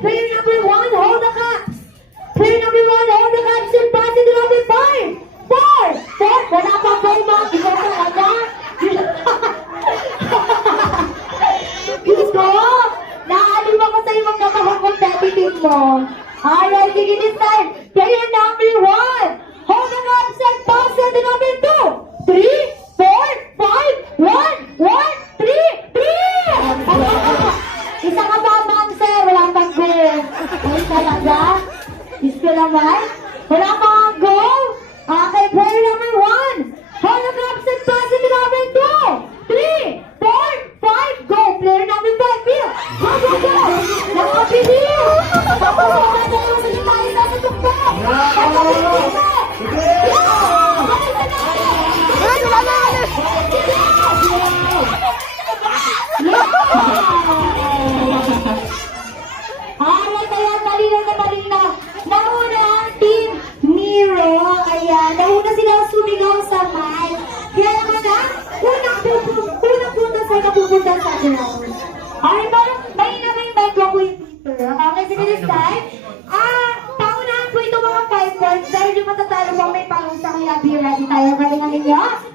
player number 1, hold the cups. Player number 1, hold the cups and pass it to number 5. 4. Wala pang goal, ma'am. Ikaw ka aga. Gusto, naalim ako sa ibang napaka-competitive mo. Alright, begin this time. Player number 1, hold the cups and pass it to number 2. 3, 4, 5, 1, 1, 3, 3! Isa ka pa, ma'am, sir. Wala pang goal. Ay, talaga? Gusto naman? Wala pang goal? Okay, player number 1. Hold the cups and pass it to number 2. 3, 4, 5, go. Player number 5, Bill. Go, go, go. Nakapibil. Tapos ako na tayo sa limay sa tuktok. Nakapibil ka. Alright, ayan, malinaw. Nauna ang team Miro. Ayan, nauna sila sumigaw sa mic. Kaya naman na, unang punta sa napupunta sa ground. Alright, may mic ako yung Twitter. Okay, sige this time. Paunahan po ito mga 5 points. Dahil yung matatalo po may parusa kaya be ready tayo. Galingan ninyo.